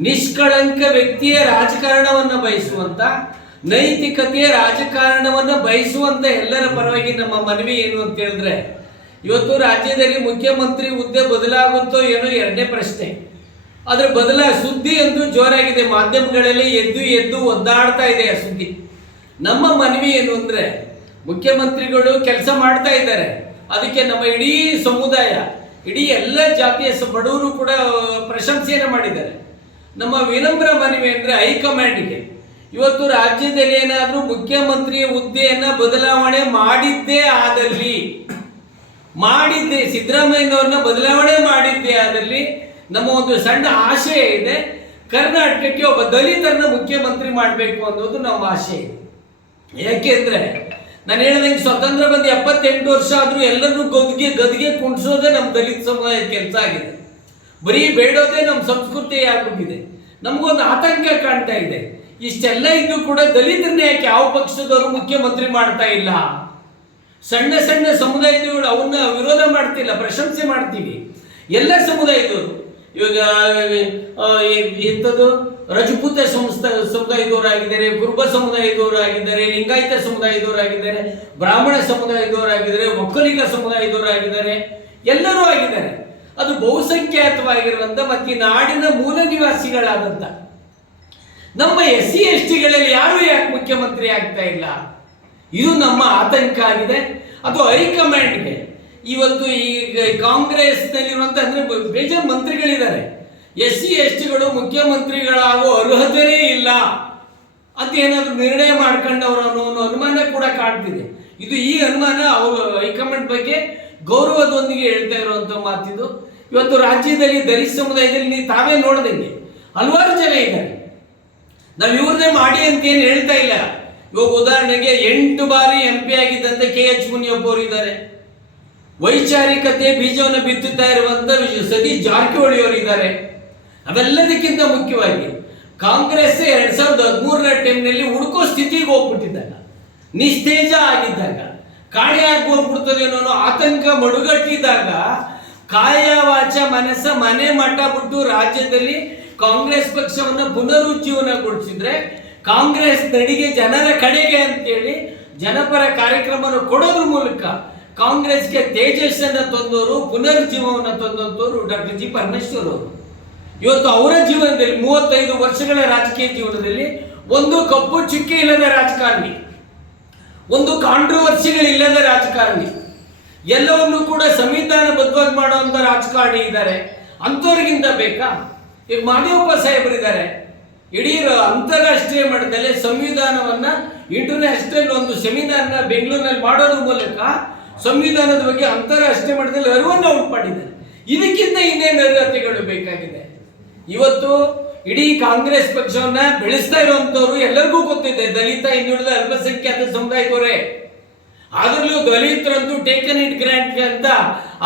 ನಿಷ್ಕಳಂಕ ವ್ಯಕ್ತಿಯ ರಾಜಕಾರಣವನ್ನು ಬಯಸುವಂತ, ನೈತಿಕತೆಯ ರಾಜಕಾರಣವನ್ನು ಬಯಸುವಂತ ಎಲ್ಲರ ಪರವಾಗಿ ನಮ್ಮ ಮನವಿ ಏನು ಅಂತ ಹೇಳಿದ್ರೆ, ಇವತ್ತು ರಾಜ್ಯದಲ್ಲಿ ಮುಖ್ಯಮಂತ್ರಿ ಹುದ್ದೆ ಬದಲಾಗುತ್ತೋ ಏನೋ ಎರಡನೇ ಪ್ರಶ್ನೆ. ಅದ್ರ ಬದಲ ಸುದ್ದಿ ಅಂತೂ ಜೋರಾಗಿದೆ, ಮಾಧ್ಯಮಗಳಲ್ಲಿ ಎದ್ದು ಎದ್ದು ಒದ್ದಾಡ್ತಾ ಇದೆ ಆ ಸುದ್ದಿ. ನಮ್ಮ ಮನವಿ ಏನು ಅಂದ್ರೆ, ಮುಖ್ಯಮಂತ್ರಿಗಳು ಕೆಲಸ ಮಾಡ್ತಾ ಇದ್ದಾರೆ. ಅದಕ್ಕೆ ನಮ್ಮ ಇಡೀ ಸಮುದಾಯ, ಇಡೀ ಎಲ್ಲ ಜಾತಿಯ ಬಡವರು ಕೂಡ ಪ್ರಶಂಸೆಯನ್ನು ಮಾಡಿದ್ದಾರೆ. ನಮ್ಮ ವಿನಮ್ರ ಮನವಿ ಅಂದ್ರೆ ಹೈಕಮಾಂಡ್ಗೆ. ಇವತ್ತು ರಾಜ್ಯದಲ್ಲಿ ಏನಾದರೂ ಮುಖ್ಯಮಂತ್ರಿ ಹುದ್ದೆಯನ್ನ ಬದಲಾವಣೆ ಮಾಡಿದ್ದೇ ಆದಲ್ಲಿ, ಮಾಡಿದ್ದೆ, ಸಿದ್ದರಾಮಯ್ಯನವ್ರನ್ನ ಬದಲಾವಣೆ ಮಾಡಿದ್ದೆ ಆದಲ್ಲಿ ನಮ್ಮ ಒಂದು ಸಣ್ಣ ಆಶಯ ಇದೆ. ಕರ್ನಾಟಕಕ್ಕೆ ಒಬ್ಬ ದಲಿತರನ್ನ ಮುಖ್ಯಮಂತ್ರಿ ಮಾಡಬೇಕು ಅನ್ನೋದು ನಮ್ಮ ಆಶೆ ಇದೆ. ಯಾಕೆಂದ್ರೆ ನಾನು ಹೇಳಿದಂಗೆ ಸ್ವತಂತ್ರ ಬಂದು ಎಪ್ಪತ್ತೆಂಟು ವರ್ಷ ಆದ್ರೂ ಎಲ್ಲರನ್ನೂ ಗದ್ಗೆ ಗದ್ಗೆ ಕುಣಿಸೋದೇ ನಮ್ಮ ದಲಿತ ಸಮುದಾಯದ ಕೆಲಸ ಆಗಿದೆ. ಬರೀ ಬೇಡೋದೇ ನಮ್ಮ ಸಂಸ್ಕೃತಿ ಆಗ್ಬಿಟ್ಟಿದೆ. ನಮಗೊಂದು ಆತಂಕ ಕಾಣ್ತಾ ಇದೆ. ಇಷ್ಟೆಲ್ಲ ಇದ್ದು ಕೂಡ ದಲಿತರನ್ನ ಯಾಕೆ ಯಾವ ಪಕ್ಷದವರು ಮುಖ್ಯಮಂತ್ರಿ ಮಾಡ್ತಾ ಇಲ್ಲ? ಸಣ್ಣ ಸಣ್ಣ ಸಮುದಾಯದವರು ಅವನ್ನ ವಿರೋಧ ಮಾಡ್ತಿಲ್ಲ, ಪ್ರಶಂಸೆ ಮಾಡ್ತೀವಿ. ಎಲ್ಲ ಸಮುದಾಯದವರು. ಇವಾಗ ಎಂಥದ್ದು ರಜಪೂತ ಸಂಸ್ಥ, ಸಮುದಾಯದವರಾಗಿದ್ದಾರೆ, ಕುರುಬ ಸಮುದಾಯದವರಾಗಿದ್ದಾರೆ, ಲಿಂಗಾಯತ ಸಮುದಾಯದವರಾಗಿದ್ದಾರೆ, ಬ್ರಾಹ್ಮಣ ಸಮುದಾಯದವರಾಗಿದ್ದಾರೆ, ಒಕ್ಕಲಿಗ ಸಮುದಾಯದವರಾಗಿದ್ದಾರೆ, ಎಲ್ಲರೂ ಆಗಿದ್ದಾರೆ. ಅದು ಬಹುಸಂಖ್ಯಾತವಾಗಿರುವಂಥ ಮತ್ತು ಈ ನಾಡಿನ ಮೂಲ ನಿವಾಸಿಗಳಾದಂಥ ನಮ್ಮ ಎಸ್ ಸಿ ಎಸ್ ಟಿಗಳಲ್ಲಿ ಯಾರೂ ಯಾಕೆ ಮುಖ್ಯಮಂತ್ರಿ ಆಗ್ತಾ ಇಲ್ಲ? ಇದು ನಮ್ಮ ಆತಂಕ ಆಗಿದೆ. ಅದು ಹೈಕಮಾಂಡ್ಗೆ ಇವತ್ತು ಈಗ ಕಾಂಗ್ರೆಸ್ನಲ್ಲಿರುವಂತ ಅಂದ್ರೆ ಬೇಜಾರು ಮಂತ್ರಿಗಳಿದ್ದಾರೆ. ಎಸ್ ಸಿ, ಎಸ್ ಟಿಗಳು ಮುಖ್ಯಮಂತ್ರಿಗಳಾಗೋ ಅರ್ಹತೆಯೇ ಇಲ್ಲ. ಅಂತ ಏನಾದ್ರು ನಿರ್ಣಯ ಮಾಡ್ಕೊಂಡವ್ರು ಅನ್ನೋ ಅನುಮಾನ ಕೂಡ ಕಾಡ್ತಿದೆ ಇದು ಈ ಅನುಮಾನ ಅವರು ಹೈಕಮಾಂಡ್ ಬಗ್ಗೆ ಗೌರವದೊಂದಿಗೆ ಹೇಳ್ತಾ ಇರುವಂತ ಮಾತಿದು. ಇವತ್ತು ರಾಜ್ಯದಲ್ಲಿ ದಲಿತ ಸಮುದಾಯದಲ್ಲಿ ನೀವು ತಾವೇ ನೋಡ್ದಂಗೆ ಹಲವಾರು ಜನ ಇದ್ದಾರೆ. ನಾವು ಇವ್ರನ್ನೇ ಮಾಡಿ ಅಂತ ಏನು ಹೇಳ್ತಾ ಇಲ್ಲ. ಇವಾಗ ಉದಾಹರಣೆಗೆ ಎಂಟು ಬಾರಿ ಎಂ ಪಿ ಆಗಿದ್ದಂತೆ ಕೆ ಎಚ್ ಮುನಿಯಪ್ಪ ಅವರು ಇದ್ದಾರೆ. ವೈಚಾರಿಕತೆ ಬೀಜವನ್ನು ಬಿತ್ತುತ್ತಾ ಇರುವಂತಹ ಸತೀಶ್ ಜಾರಕಿಹೊಳಿ ಅವರು ಇದ್ದಾರೆ ಅವೆಲ್ಲದಕ್ಕಿಂತ ಮುಖ್ಯವಾಗಿ ಕಾಂಗ್ರೆಸ್ ಎರಡ್ ಸಾವಿರದ ಹದಿಮೂರರ ಟೈಮ್ನಲ್ಲಿ ಹುಡುಕೋ ಸ್ಥಿತಿಗೆ ಹೋಗ್ಬಿಟ್ಟಿದ್ದಾಗ, ನಿಸ್ತೇಜ ಆಗಿದ್ದಾಗ, ಕಾಣೆ ಆಗಿ ಅನ್ನೋ ಆತಂಕ ಮಡುಗಟ್ಟಿದಾಗ ಕಾಯ ವಾಚ ಮನಸ್ಸ ಮನೆ ಮಠ ಬಿಟ್ಟು ರಾಜ್ಯದಲ್ಲಿ ಕಾಂಗ್ರೆಸ್ ಪಕ್ಷವನ್ನು ಪುನರುಜ್ಜೀವನಗೊಳಿಸಿದ್ರೆ ಕಾಂಗ್ರೆಸ್ ನಡಿಗೆ ಜನರ ಕಡೆಗೆ ಅಂತೇಳಿ ಜನಪರ ಕಾರ್ಯಕ್ರಮವನ್ನು ಕೊಡೋದ್ರ ಮೂಲಕ ಕಾಂಗ್ರೆಸ್ಗೆ ತೇಜಸ್ಸನ್ನ ತಂದವರು ಪುನರುಜ್ಜೀವನ ತಂದಂತವರು ಡಾಕ್ಟರ್ ಜಿ ಪರಮೇಶ್ವರ್ ಅವರು. ಇವತ್ತು ಅವರ ಜೀವನದಲ್ಲಿ ಮೂವತ್ತೈದು ವರ್ಷಗಳ ರಾಜಕೀಯ ಜೀವನದಲ್ಲಿ ಒಂದು ಕಪ್ಪು ಚುಕ್ಕೆ ಇಲ್ಲದ ರಾಜಕಾರಣಿ, ಒಂದು ಕಾಂಟ್ರವರ್ಸಿಗಳಿಲ್ಲದ ರಾಜಕಾರಣಿ, ಎಲ್ಲವನ್ನು ಕೂಡ ಸಂವಿಧಾನಬದ್ಧವಾಗಿ ಮಾಡುವಂತ ರಾಜಕಾರಣಿ ಇದ್ದಾರೆ. ಅಂಥವ್ರಿಗಿಂತ ಬೇಕಾ? ಈಗ ಮಾದೇವಪ್ಪ ಸಾಹೇಬರಿದ್ದಾರೆ ಇಡೀ ಅಂತಾರಾಷ್ಟ್ರೀಯ ಮಟ್ಟದಲ್ಲಿ ಸಂವಿಧಾನವನ್ನ ಇಂಟರ್ನ್ಯಾಷನಲ್ ಒಂದು ಸೆಮಿನಾರ್ನ ಬೆಂಗಳೂರಿನಲ್ಲಿ ಮಾಡೋದ್ರ ಮೂಲಕ ಸಂವಿಧಾನದ ಬಗ್ಗೆ ಅಂತಾರಾಷ್ಟ್ರೀಯ ಮಟ್ಟದಲ್ಲಿ ಅರಿವನ್ನು ಉಂಟು ಮಾಡಿದ್ದಾರೆ ಇದಕ್ಕಿಂತ ಇನ್ನೇನು ಅರ್ಹತೆಗಳು ಬೇಕಾಗಿದೆ? ಇವತ್ತು ಇಡೀ ಕಾಂಗ್ರೆಸ್ ಪಕ್ಷವನ್ನ ಬೆಳೆಸ್ತಾ ಇರುವಂತವ್ರು ಎಲ್ಲರಿಗೂ ಗೊತ್ತಿದೆ, ದಲಿತ ಹಿಂದುಳಿದ ಅಲ್ಪಸಂಖ್ಯಾತ ಸಮುದಾಯದವರೇ. ಆದ್ರಲ್ಲೂ ದಲಿತರಂತೂ ಟೇಕನ್ ಇಟ್ ಗ್ರಾಂಟ್ ಅಂತ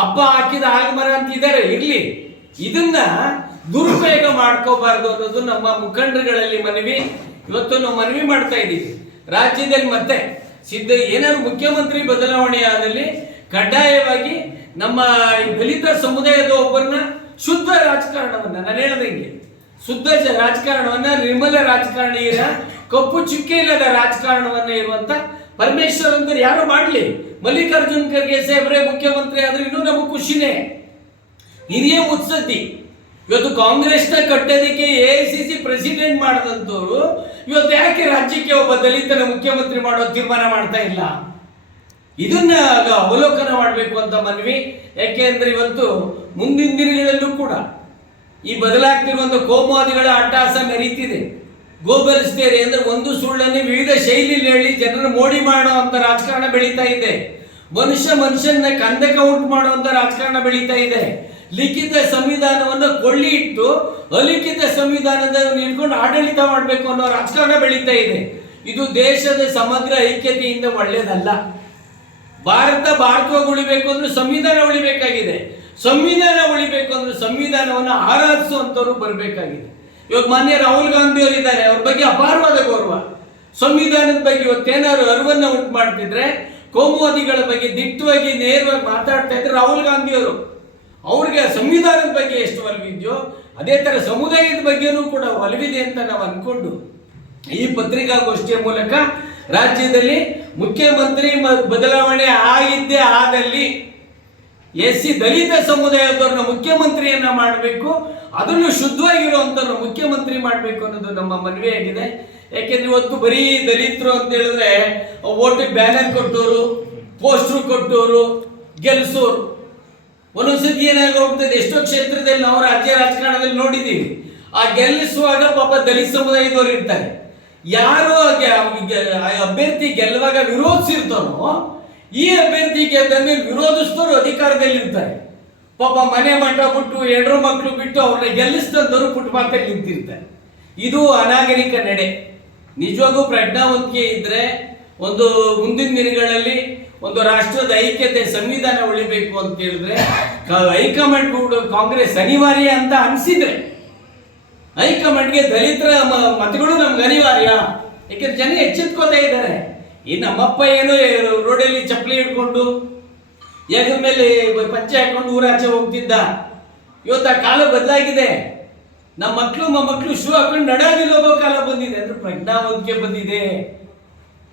ಅಪ್ಪ ಹಾಕಿದ ಆಗಮರ ಅಂತ ಇದ್ದಾರೆ, ಇರ್ಲಿ. ಇದನ್ನ ದುರುಪಯೋಗ ಮಾಡ್ಕೋಬಾರ್ದು ಅನ್ನೋದು ನಮ್ಮ ಮುಖಂಡರುಗಳಲ್ಲಿ ಮನವಿ, ಇವತ್ತು ನಾವು ಮನವಿ ಮಾಡ್ತಾ ಇದ್ದೀವಿ. ರಾಜ್ಯದಲ್ಲಿ ಮತ್ತೆ ಸಿದ್ಧ ಏನಾದ್ರು ಮುಖ್ಯಮಂತ್ರಿ ಬದಲಾವಣೆ ಆದಲ್ಲಿ ಕಡ್ಡಾಯವಾಗಿ ನಮ್ಮ ದಲಿತ ಸಮುದಾಯದ ಒಬ್ಬರನ್ನ ಶುದ್ಧ ರಾಜಕಾರಣವನ್ನ, ನಾನು ಹೇಳ್ದಂಗೆ ಶುದ್ಧ ರಾಜಕಾರಣವನ್ನ, ನಿರ್ಮಲ ರಾಜಕಾರಣಿಯರ ಕಪ್ಪು ಚುಕ್ಕೆ ಇಲ್ಲದ ರಾಜಕಾರಣವನ್ನ ಇರುವಂತ ಪರಮೇಶ್ವರ್ ಅಂತ ಯಾರು ಮಾಡ್ಲಿ. ಮಲ್ಲಿಕಾರ್ಜುನ್ ಖರ್ಗೆ ಸಾಹೇಬ್ರೆ ಮುಖ್ಯಮಂತ್ರಿ ಆದ್ರೆ ಇನ್ನೂ ನಮಗೆ ಖುಷಿನೇ. ಹಿರಿಯ ಮುತ್ಸದ್ದಿ. ಇವತ್ತು ಕಾಂಗ್ರೆಸ್ನ ಕಟ್ಟೋದಕ್ಕೆ A I C C president ಮಾಡದಂತವ್ರು ಇವತ್ತು ಯಾಕೆ ರಾಜ್ಯಕ್ಕೆ ಒಬ್ಬ ದಲಿತನ ಮುಖ್ಯಮಂತ್ರಿ ಮಾಡೋ ತೀರ್ಮಾನ ಮಾಡ್ತಾ ಇಲ್ಲ? ಇದನ್ನ ಅವಲೋಕನ ಮಾಡಬೇಕು ಅಂತ ಮನವಿ ಯಾಕೆಂದ್ರೆ ಇವತ್ತು ಮುಂದಿನ ದಿನಗಳಲ್ಲೂ ಕೂಡ ಈ ಬದಲಾಗ್ತಿರುವಂಥ ಕೋಮುವಾದಿಗಳ ಅಟ್ಟಾಸ ಮೆರೀತಿದೆ. ಗೋಬಲ್ ಸ್ಟೇರಿ ಅಂದ್ರೆ ಒಂದು ಸುಳ್ಳನ್ನೇ ವಿವಿಧ ಶೈಲಿಯಲ್ಲಿ ಹೇಳಿ ಜನರನ್ನು ಮೋಡಿ ಮಾಡೋ ಅಂತ ರಾಜಕಾರಣ ಬೆಳೀತಾ ಇದೆ. ಮನುಷ್ಯ ಮನುಷ್ಯನ ಕಂದಕ ಉಂಟು ಮಾಡುವಂತ ರಾಜಕಾರಣ ಬೆಳೀತಾ ಇದೆ. ಲಿಖಿತ ಸಂವಿಧಾನವನ್ನು ಕೊಳ್ಳಿ ಇಟ್ಟು ಅಲಿಖಿತ ಸಂವಿಧಾನದ ನಿಂತ್ಕೊಂಡು ಆಡಳಿತ ಮಾಡಬೇಕು ಅನ್ನೋ ರಾಜಕಾರಣ ಬೆಳೀತಾ ಇದೆ. ಇದು ದೇಶದ ಸಮಗ್ರ ಐಕ್ಯತೆಯಿಂದ ಒಳ್ಳೆಯದಲ್ಲ ಭಾರತ ಭಾರತವಾಗಿ ಉಳಿಬೇಕು ಅಂದ್ರೆ ಸಂವಿಧಾನ ಉಳಿಬೇಕಾಗಿದೆ. ಸಂವಿಧಾನ ಉಳಿಬೇಕು ಅಂದ್ರೆ ಸಂವಿಧಾನವನ್ನು ಆರಾಧಿಸುವಂತವ್ರು ಬರಬೇಕಾಗಿದೆ. ಇವಾಗ ಮಾನ್ಯ ರಾಹುಲ್ ಗಾಂಧಿ ಅವರು ಇದ್ದಾರೆ ಅವ್ರ ಬಗ್ಗೆ ಅಪಾರವಾದ ಗೌರವ. ಸಂವಿಧಾನದ ಬಗ್ಗೆ ಇವತ್ತೇನಾದ್ರು ಅರಿವನ್ನು ಉಂಟು ಮಾಡ್ತಿದ್ರೆ ಕೋಮುವಾದಿಗಳ ಬಗ್ಗೆ ದಿಟ್ಟವಾಗಿ ನೇರವಾಗಿ ಮಾತಾಡ್ತಾ ಇದ್ರೆ ರಾಹುಲ್ ಗಾಂಧಿ ಅವರು. ಅವ್ರಿಗೆ ಸಂವಿಧಾನದ ಬಗ್ಗೆ ಎಷ್ಟು ಒಲವಿದೆಯೋ, ಅದೇ ಥರ ಸಮುದಾಯದ ಬಗ್ಗೆನೂ ಕೂಡ ಒಲವಿದೆ ಅಂತ ನಾವು ಅಂದ್ಕೊಂಡು ಈ ಪತ್ರಿಕಾಗೋಷ್ಠಿಯ ಮೂಲಕ ರಾಜ್ಯದಲ್ಲಿ ಮುಖ್ಯಮಂತ್ರಿ ಬದಲಾವಣೆ ಆಗಿದ್ದೇ ಆದಲ್ಲಿ ಎಸ್ ಸಿ ದಲಿತ ಸಮುದಾಯದವ್ರನ್ನ ಮುಖ್ಯಮಂತ್ರಿಯನ್ನ ಮಾಡಬೇಕು, ಅದನ್ನು ಶುದ್ಧವಾಗಿರುವಂಥವ್ರನ್ನ ಮುಖ್ಯಮಂತ್ರಿ ಮಾಡಬೇಕು ಅನ್ನೋದು ನಮ್ಮ ಮನವಿಯಾಗಿದೆ ಯಾಕೆಂದ್ರೆ ಇವತ್ತು ಬರೀ ದಲಿತರು ಅಂತ ಹೇಳಿದ್ರೆ ಓಟಿಗೆ ಬ್ಯಾನರ್ ಕೊಟ್ಟವರು ಪೋಸ್ಟ್ರು ಕೊಟ್ಟವರು ಗೆಲ್ಸೋರು. ಒಂದೊಂದ್ಸತಿ ಏನಾಗೋಗ್ತದೆ ಎಷ್ಟೋ ಕ್ಷೇತ್ರದಲ್ಲಿ ನಾವು ರಾಜ್ಯ ರಾಜಕಾರಣದಲ್ಲಿ ನೋಡಿದ್ದೀವಿ ಆ ಗೆಲ್ಲಿಸುವಾಗ ಪಾಪ ದಲಿತ ಸಮುದಾಯದವರು ಇರ್ತಾರೆ. ಯಾರು ಅಭ್ಯರ್ಥಿ ಗೆಲ್ಲುವಾಗ ವಿರೋಧಿಸಿರ್ತಾರೋ ಈ ಅಭ್ಯರ್ಥಿ ಗೆದ್ದಂಗೆ ವಿರೋಧಿಸಿದವರು ಅಧಿಕಾರದಲ್ಲಿ ಇರ್ತಾರೆ. ಪಾಪ ಮನೆ ಮಠ ಬಿಟ್ಟು ಎರಡು ಮಕ್ಕಳು ಬಿಟ್ಟು ಅವ್ರನ್ನ ಗೆಲ್ಲಿಸಿದಂಥವ್ರು ಫುಟ್ಪಾತಲ್ಲಿ ನಿಂತಿರ್ತಾರೆ. ಇದು ಅನಾಗರಿಕ ನಡೆ. ನಿಜವಾಗೂ ಪ್ರಜ್ಞಾವಂತಿಕೆ ಇದ್ರೆ ಒಂದು ಮುಂದಿನ ದಿನಗಳಲ್ಲಿ ಒಂದು ರಾಷ್ಟ್ರದ ಐಕ್ಯತೆ ಸಂವಿಧಾನ ಉಳಿಬೇಕು ಅಂತ ಹೇಳಿದ್ರೆ ಹೈಕಮಾಂಡ್ ಕೂಡ ಕಾಂಗ್ರೆಸ್ ಅನಿವಾರ್ಯ ಅಂತ ಅನಿಸಿದ್ರೆ, ಹೈಕಮಾಂಡ್ಗೆ ದಲಿತರ ಮತಗಳು ನಮ್ಗೆ ಅನಿವಾರ್ಯ. ಯಾಕೆಂದ್ರೆ ಜನ ಎಚ್ಚೆತ್ಕೋತಾ ಇದ್ದಾರೆ. ಈ ನಮ್ಮಪ್ಪ ಏನು ರೋಡಲ್ಲಿ ಚಪ್ಪಲಿ ಹಿಡ್ಕೊಂಡು ಎದ್ರ ಮೇಲೆ ಪಚ್ಚೆ ಹಾಕೊಂಡು ಊರಾಚೆ ಹೋಗ್ತಿದ್ದ. ಇವತ್ತು ಆ ಕಾಲ ಬದಲಾಗಿದೆ. ನಮ್ಮ ಮಕ್ಕಳು ಮೊಮ್ಮಕ್ಕಳು ಶೂ ಹಾಕೊಂಡು ನಡಾಗಿಲ್ ಹೋಗೋ ಕಾಲ ಬಂದಿದೆ. ಅಂದ್ರೆ ಪ್ರಜ್ಞಾವಂತಿಕೆ ಬಂದಿದೆ.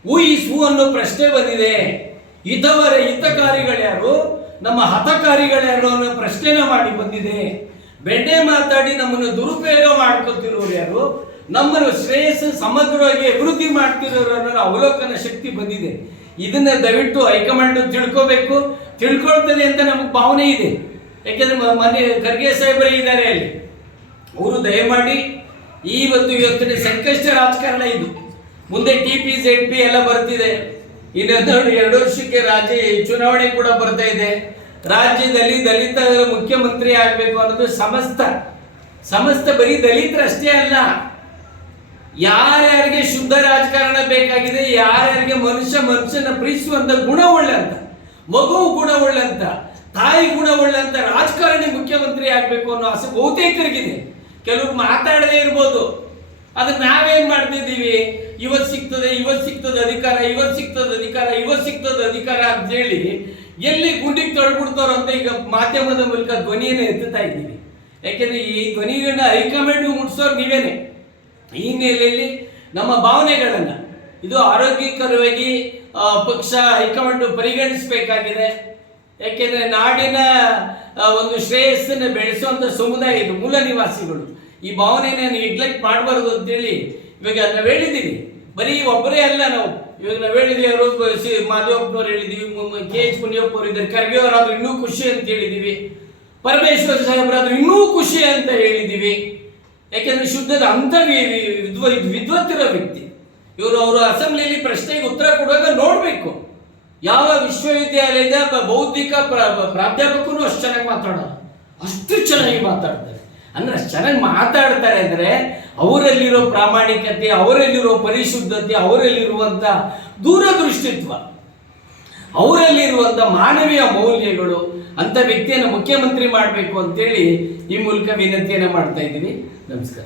ಹೂ ಈ ಶೂ ಅನ್ನೋ ಪ್ರಶ್ನೆ ಬಂದಿದೆ. ಹಿತವರ ಹಿತಕಾರಿಗಳ್ಯಾರು ನಮ್ಮ ಹತಕಾರಿಗಳ್ಯಾರು ಅನ್ನೋ ಪ್ರಶ್ನೆನ ಮಾಡಿ ಬಂದಿದೆ. ಬೆಣ್ಣೆ ಮಾತಾಡಿ ನಮ್ಮನ್ನು ದುರುಪಯೋಗ ಮಾಡ್ಕೊತಿರೋರು ಯಾರು? ನಮ್ಮನ್ನು ಶ್ರೇಯಸ್ಸು ಸಮಗ್ರವಾಗಿ ಅಭಿವೃದ್ಧಿ ಮಾಡ್ತಿರೋರು ಅನ್ನೋ ಅವಲೋಕನ ಶಕ್ತಿ ಬಂದಿದೆ. ಇದನ್ನ ದಯವಿಟ್ಟು ಹೈಕಮಾಂಡ್ ತಿಳ್ಕೋಬೇಕು. ತಿಳ್ಕೊಳ್ತದೆ ಅಂತ ನಮಗೆ ಭಾವನೆ ಇದೆ. ಯಾಕೆಂದ್ರೆ ಮನೆ ಖರ್ಗೆ ಸಾಹೇಬರೇ ಇದ್ದಾರೆ ಅಲ್ಲಿ. ಅವರು ದಯಮಾಡಿ ಇವತ್ತು ಇವತ್ತಿನ ಸಂಕಷ್ಟ ರಾಜಕಾರಣ ಇದು. ಮುಂದೆ ಟಿ ಪಿ ಜೆಡ್ ಪಿ ಎಲ್ಲ ಬರ್ತಿದೆ. ಇನ್ನೊಂದು ಎರಡು ವರ್ಷಕ್ಕೆ ರಾಜ್ಯ ಚುನಾವಣೆ ಕೂಡ ಬರ್ತಾ ಇದೆ. ರಾಜ್ಯದಲ್ಲಿ ದಲಿತ ಮುಖ್ಯಮಂತ್ರಿ ಆಗಬೇಕು ಅನ್ನೋದು ಸಮಸ್ತ ಸಮಸ್ತ ಬರೀ ದಲಿತರಷ್ಟೇ ಅಲ್ಲ. ಯಾರ್ಯಾರಿಗೆ ಶುದ್ಧ ರಾಜಕಾರಣ ಬೇಕಾಗಿದೆ, ಯಾರ್ಯಾರಿಗೆ ಮನುಷ್ಯ ಮನುಷ್ಯನ ಪ್ರೀತಿಸುವಂತ ಗುಣ ಒಳ್ಳಂತ, ಮಗು ಗುಣ ಒಳ್ಳಂತ, ತಾಯಿ ಗುಣ ಒಳ್ಳಂತ ರಾಜಕಾರಣಿ ಮುಖ್ಯಮಂತ್ರಿ ಆಗಬೇಕು ಅನ್ನೋ ಆಸೆ ಬಹುತೇಕರಿಗಿದೆ. ಕೆಲವ್ರು ಮಾತಾಡದೇ ಇರ್ಬೋದು. ಅದನ್ನ ನಾವೇನ್ ಮಾಡ್ತಿದ್ದೀವಿ? ಇವತ್ತು ಸಿಗ್ತದೆ ಇವತ್ತು ಸಿಗ್ತದೆ ಅಧಿಕಾರ ಇವತ್ತು ಸಿಗ್ತದೆ ಅಧಿಕಾರ ಇವತ್ತು ಸಿಗ್ತದೆ ಅಧಿಕಾರ ಅಂತ ಹೇಳಿ ಎಲ್ಲಿ ಗುಂಡಿಗೆ ತೊಳ್ಬಿಡ್ತಾರೋ ಅಂತ ಈಗ ಮಾಧ್ಯಮದ ಮೂಲಕ ಧ್ವನಿಯನ್ನು ಎತ್ತುತ್ತಾ ಇದ್ದೀವಿ. ಯಾಕೆಂದ್ರೆ ಈ ಧ್ವನಿಗಳನ್ನ ಹೈಕಮಾಂಡ್ ಮುಟ್ಸೋರು ನೀವೇನೆ. ಈ ಹಿನ್ನೆಲೆಯಲ್ಲಿ ನಮ್ಮ ಭಾವನೆಗಳನ್ನು, ಇದು ಆರೋಗ್ಯಕರವಾಗಿ ಪಕ್ಷ, ಹೈಕಮಾಂಡ್ ಪರಿಗಣಿಸಬೇಕಾಗಿದೆ. ಯಾಕೆಂದ್ರೆ ನಾಡಿನ ಒಂದು ಶ್ರೇಯಸ್ಸನ್ನು ಬೆಳೆಸುವಂತ ಸಮುದಾಯ ಇದು ಮೂಲ ನಿವಾಸಿಗಳು. ಈ ಭಾವನೆಯನ್ನು ನೆಗ್ಲೆಕ್ಟ್ ಮಾಡಬಾರ್ದು ಅಂತೇಳಿ ಇವಾಗ ನಾವು ಹೇಳಿದ್ದೀವಿ. ಬರೀ ಒಬ್ಬರೇ ಅಲ್ಲ ನಾವು. ಇವಾಗ ನಾವು ಹೇಳಿದ್ವಿ ಮಾಧವಪ್ಪನವ್ರು ಹೇಳಿದೀವಿ ಕೆ ಎಚ್ ಮುನಿಯಪ್ಪ ಅವರು ಇದ್ದಾರೆ ಖರ್ಗೆ ಅವರಾದ್ರೂ ಇನ್ನೂ ಖುಷಿ ಅಂತ ಹೇಳಿದೀವಿ. ಪರಮೇಶ್ವರ ಸಾಹೇಬರಾದ್ರೂ ಇನ್ನೂ ಖುಷಿ ಅಂತ ಹೇಳಿದೀವಿ. ಯಾಕೆಂದ್ರೆ ಶುದ್ಧದ ಅಂತ ವಿದ್ವತ್ತಿರ ವ್ಯಕ್ತಿ. ಇವರು ಅವರು ಅಸೆಂಬ್ಲಿಯಲ್ಲಿ ಪ್ರಶ್ನೆಗೆ ಉತ್ತರ ಕೊಡುವಾಗ ನೋಡಬೇಕು. ಯಾವ ವಿಶ್ವವಿದ್ಯಾಲಯದ ಬೌದ್ಧಿಕ ಪ್ರ- ಪ್ರಾಧ್ಯಾಪಕರು ಅಷ್ಟು ಚೆನ್ನಾಗಿ ಮಾತಾಡೋದು ಅಷ್ಟು ಚೆನ್ನಾಗಿ ಮಾತಾಡ್ತಾರೆ. ಅಂದ್ರೆ ಅಷ್ಟು ಚೆನ್ನಾಗಿ ಮಾತಾಡ್ತಾರೆ ಅಂದ್ರೆ ಅವರಲ್ಲಿರೋ ಪ್ರಾಮಾಣಿಕತೆ, ಅವರಲ್ಲಿರೋ ಪರಿಶುದ್ಧತೆ ಅವರಲ್ಲಿರುವಂಥ ದೂರದೃಷ್ಟಿತ್ವ ಅವರಲ್ಲಿರುವಂಥ ಮಾನವೀಯ ಮೌಲ್ಯಗಳು ಅಂತ ವ್ಯಕ್ತಿಯನ್ನು ಮುಖ್ಯಮಂತ್ರಿ ಮಾಡಬೇಕು ಅಂತೇಳಿ ಈ ಮೂಲಕ ವಿನಂತಿಯನ್ನು ಮಾಡ್ತಾ ಇದ್ದೀನಿ. ನಮಸ್ಕಾರ.